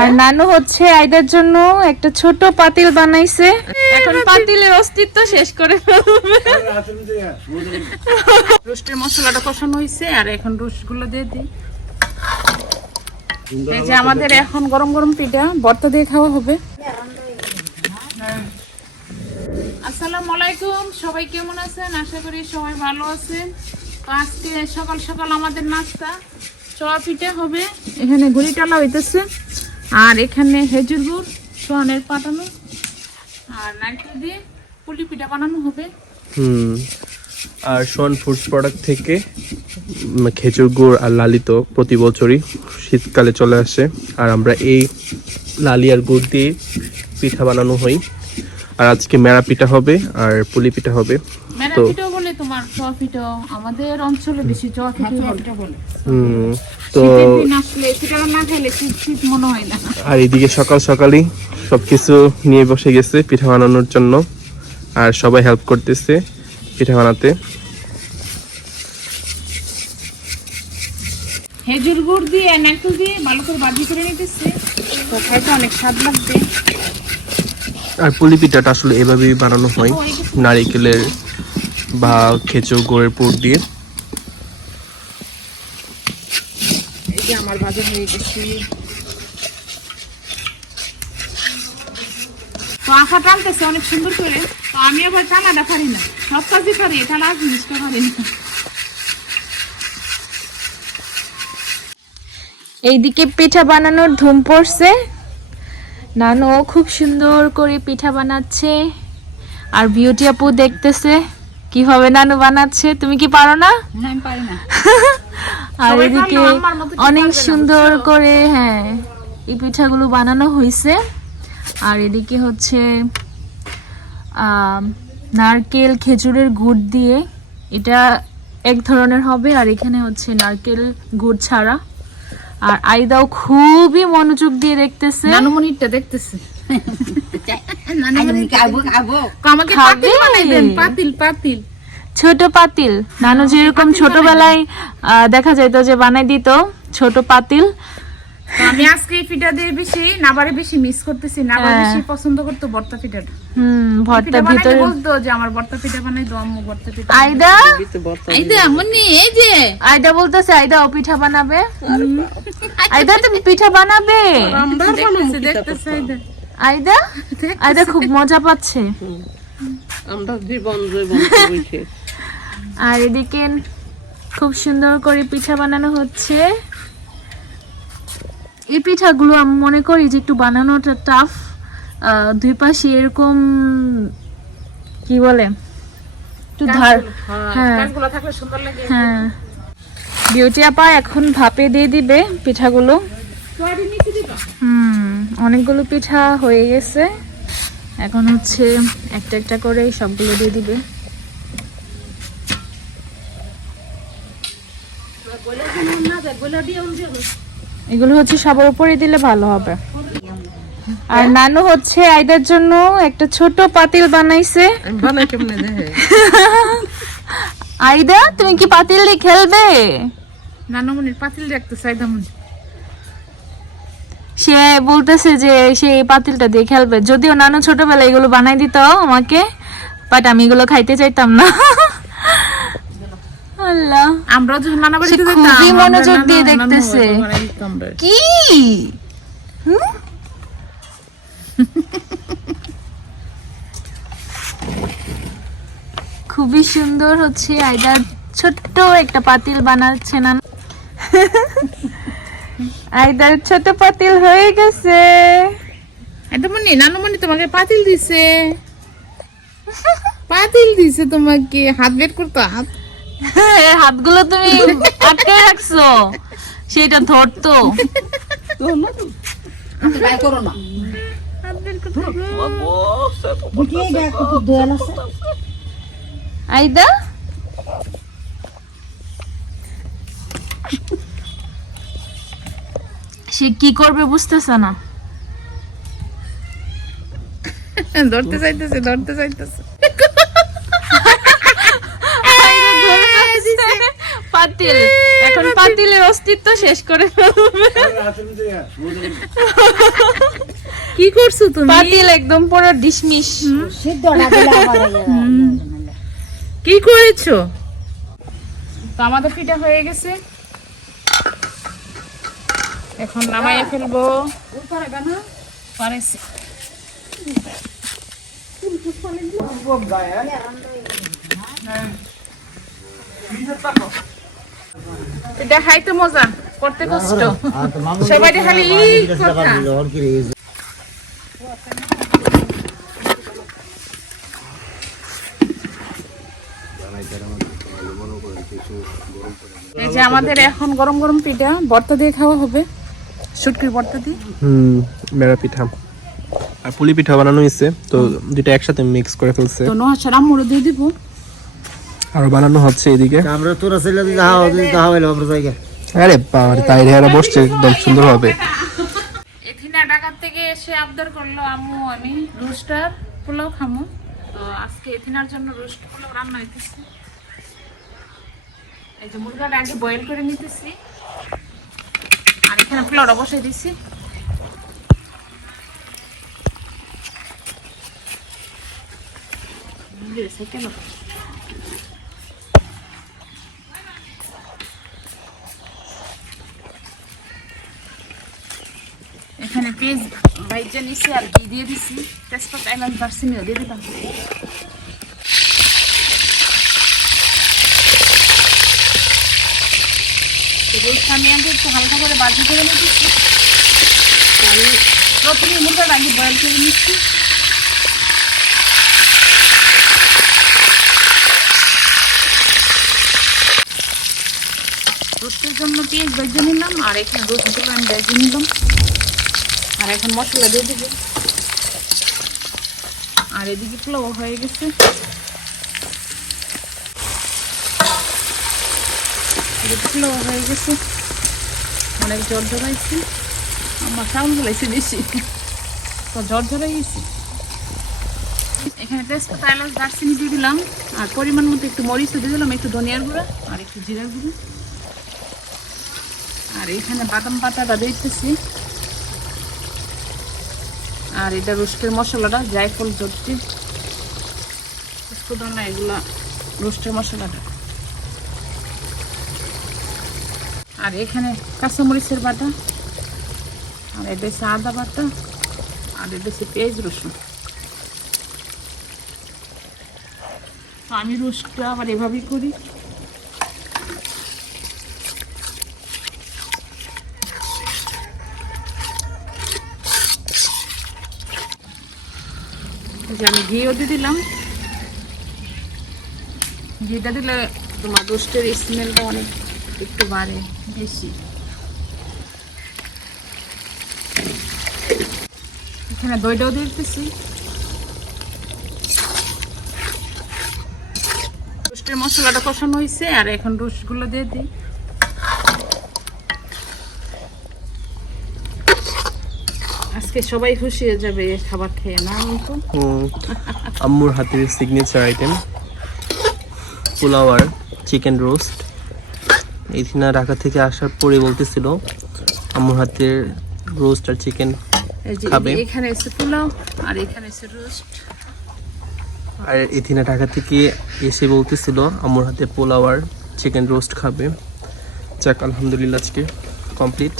আর নানু হচ্ছে আইদার জন্য একটা ছোট পাতিল বানাইছে। এখন পাতিলের অস্তিত্ব শেষ করে রোস্টের মশলাটা কষানো হয়েছে আর এখন রোস্টগুলো দিয়ে দিই। এই যে আমাদের এখন গরম গরম পিঠা ভর্তা দিয়ে খাওয়া হবে। আসসালামু আলাইকুম সবাই কেমন আছেন? আশা করি সবাই ভালো আছেন। তো আজকে সকাল সকাল আমাদের নাস্তা চড়া পিঠা হবে। এখানে ঘুড়ি টালা হইতেছে। আর এখানে হেজুর গুড় সোহানের পাটানো, আর নারকেল দিয়ে পুলি পিঠা বানানো হবে। হুম, আর সোয়ান ফুডস প্রোডাক্ট থেকে খেজুর গুড় আর লালি তো প্রতি বছরই শীতকালে চলে আসে। আর আমরা এই লালি আর গুড় দিয়ে পিঠা বানানো হয়। আর আজকে মেরা পিঠা হবে আর পুলি পিঠা হবে। মেরা তো বলে তোমার চোয়া আমাদের অঞ্চলে বেশি চোয়া বলে। হুম তো শীতের দিন আসলে পিঠা না খেলে শীত শীত মনে হয় না। আর এদিকে সকাল সকালই সবকিছু নিয়ে বসে গেছে পিঠা বানানোর জন্য আর সবাই হেল্প করতেছে পিঠা বানাতে। খেজুর গুড় দিয়ে নারকেল দিয়ে ভালো করে বাজি করে নিতেছে। তো খাইতে অনেক স্বাদ লাগবে। আর পুলি পিঠাটা আসলে এভাবেই বানানো হয়। নারিকেলের বা খেজুর গুড়ের পুর দিয়ে। আমার ভাজা হয়ে গেছে। তো আঁকা টানতেছে অনেক সুন্দর করে। তো আমি আবার টানাটা পারি না। সব কাজই পারি টানা জিনিসটা পারি না। এইদিকে পিঠা বানানোর ধুম পড়ছে। নানু খুব সুন্দর করে পিঠা বানাচ্ছে। আর বিউটি আপু দেখতেছে কীভাবে নানু বানাচ্ছে? তুমি কি পারো না? আর এদিকে অনেক সুন্দর করে হ্যাঁ এই পিঠাগুলো বানানো হয়েছে আর এদিকে হচ্ছে নারকেল খেজুরের গুড় দিয়ে। এটা এক ধরনের হবে আর এখানে হচ্ছে নারকেল গুড় ছাড়া। আর আইদাও খুবই মনোযোগ দিয়ে দেখতেছে। নানুমণিটা দেখতেছে। পাতিল পাতিল পাতিল। ছোট পাতিল। নানু যেরকম ছোটবেলায় আহ, দেখা যাইতো যে বানাই দিত ছোট পাতিল। আমি আজকে দিয়ে বেশি নাবারে বেশি মিস করতেছি নাবার হ্যাঁ। বেশি পছন্দ করতো ভর্তা হুম ভর্তা পিঠা ভিতরে বলতো যে আমার ভর্তা পিঠা বানাই দাও আম্মু ভর্তা পিঠা আইদা? যে আম্মনি এই যে। আইদা বলতেছে আইদা ও পিঠা বানাবে। আইদা তুমি পিঠা বানাবে। দেখতেছে এই যে। আইদা? আইদা খুব মজা পাচ্ছে। আমরা জীবন জীবন করেছি। আর এদিকে খুব সুন্দর করে পিঠা বানানো হচ্ছে। এই পিঠাগুলো আমি মনে করি যে একটু বানানোটা টাফ দুই পাশে এরকম কি বলে? একটু ধার হ্যাঁ লাগে। হ্যাঁ। বিউটি আপা এখন ভাপে দিয়ে দিবে পিঠাগুলো। হুম অনেকগুলো পিঠা হয়ে গেছে। এখন হচ্ছে একটা একটা করে সবগুলো দিয়ে দিবে। এগুলো হচ্ছে সবার উপরে দিলে ভালো হবে। আর নানু হচ্ছে আইদার জন্য একটা ছোট পাতিল বানাইছে। আইদা তুমি কি পাতিল দিয়ে খেলবে? পাতিল দেখতেছে সে বলতেছে যে সে পাতিলটা দিয়ে খেলবে। যদিও নানু ছোটবেলায় এগুলো বানাই দিত আমাকে বাট আমি এগুলো খাইতে চাইতাম না। আল্লাহ আমরা যখন নানা বাড়িতে যেতাম খুবই মনোযোগ দিয়ে দেখতেছে। কি? খুবই সুন্দর হচ্ছে আইদার ছোট্ট একটা পাতিল বানাচ্ছে না আইদার ছোট পাতিল হয়ে গেছে। এই দামনি নানুমণি তোমাকে পাতিল দিছে। পাতিল দিছে তোমাকে হাত বের করতো হাত। হাতগুলো তুমি আটকে রাখছো। সেটা ধরতো। আইদা? সে কি করবে বুঝতেছে না। ধরতে চাইতেছে ধরতে চাইতেছে। পাতিল। এখন পাতিলের অস্তিত্ব শেষ করে কি করছ তুমি? পাতিল একদম পুরো ডিসমিস কি করেছ? তো আমাদের পিঠা হয়ে গেছে। এখন নামাইয়ে ফেলব। পারেছি। এটা খাইতে মজা করতে কষ্ট। সবাই খালি ই কথা। এই যে আমাদের এখন গরম গরম পিঠা ভর্তা দিয়ে খাওয়া হবে। শুটকির ভর্তা দিয়ে। হুম মেরা পিঠা। আর পুলি পিঠা বানানো হয়েছে তো দুইটা একসাথে মিক্স করে ফেলছে। তো নোহাসার আম্মুরও দিয়ে দিব। আর বানানো হচ্ছে এদিকে। আমরা তোরা ছেলে হাওয়া দিকে হাওয়া এলো আমরা জায়গা। আরে বাবা তাই রেহারা বসছে একদম সুন্দর হবে। এথিনা ঢাকার থেকে এসে আবদার করল আম্মু আমি রোস্টার পোলাও খামু। তো আজকে এথিনার জন্য রোস্ট পোলাও রান্না হইতেছে। এই যে মুরগাটা আগে বয়েল করে নিতেছি। আর এখানে পোলাওটা বসাই দিছি। কেন এখানে পেঁয়াজ ভাইজা নিছি আর ঘি দিয়ে দিছি। তেজপাতা এলাচ দারচিনিও দিয়ে দিলাম। তো রোজটা আমি একটু হালকা করে বাজি করে নিতেছি আমি প্রথমে মুরগাটা আগে বয়েল করে নিচ্ছি। রোস্টের জন্য পেঁয়াজ ভেজে নিলাম, আর এখানে রোস্টগুলো আমি ভেজে নিলাম। আর এখন মশলা দিয়ে দেবো। আর এদিকে পোলাও হয়ে গেছে। পোলাও হয়ে গেছে। অনেক জ্বর জ্বরাইছি আমার চাউল গুলাইছি বেশি। তো জ্বর জ্বরাই গেছি। এখানে তেজপাতা, এলাচ, দারচিনি দিয়ে দিলাম। আর পরিমাণ মতো একটু মরিচও দিয়ে দিলাম, একটু ধনিয়ার গুঁড়া আর একটু জিরার গুঁড়ো। আর এখানে বাদাম পাতাটা দিতেছি আর এটা রোস্টের মশলাটা জায়ফল জর্জি না, এগুলা রোস্টের মশলাটা। আর এখানে কাঁচামরিচের বাটা, আর এটা হচ্ছে আদা বাটা, আর এটা হচ্ছে পেঁয়াজ রসুন। আমি রোস্টটা আবার এভাবেই করি। যে আমি ঘিও দিয়ে দিলাম। ঘিটা দিলে তোমার রোস্টের স্মেলটা অনেক একটু বাড়ে বেশি। এখানে দইটাও দিয়ে দিতেছি। রোস্টের মশলাটা কষানো হয়েছে, আর এখন রোস্টগুলো দিয়ে দিই। আজকে সবাই খুশি হয়ে যাবে খাবার খেয়ে না আম্মুর হাতের সিগনেচার আইটেম পোলাও আর চিকেন রোস্ট এই দিনা ঢাকা থেকে আসার পরে বলতেছিল আম্মুর হাতের রোস্ট আর চিকেন খাবে? এখানে এসে পোলাও আর এখানে এসে রোস্ট আর এথিনা ঢাকা থেকে এসে বলতেছিল আম্মুর হাতে পোলাও আর চিকেন রোস্ট খাবে। যাক আলহামদুলিল্লাহ আজকে কমপ্লিট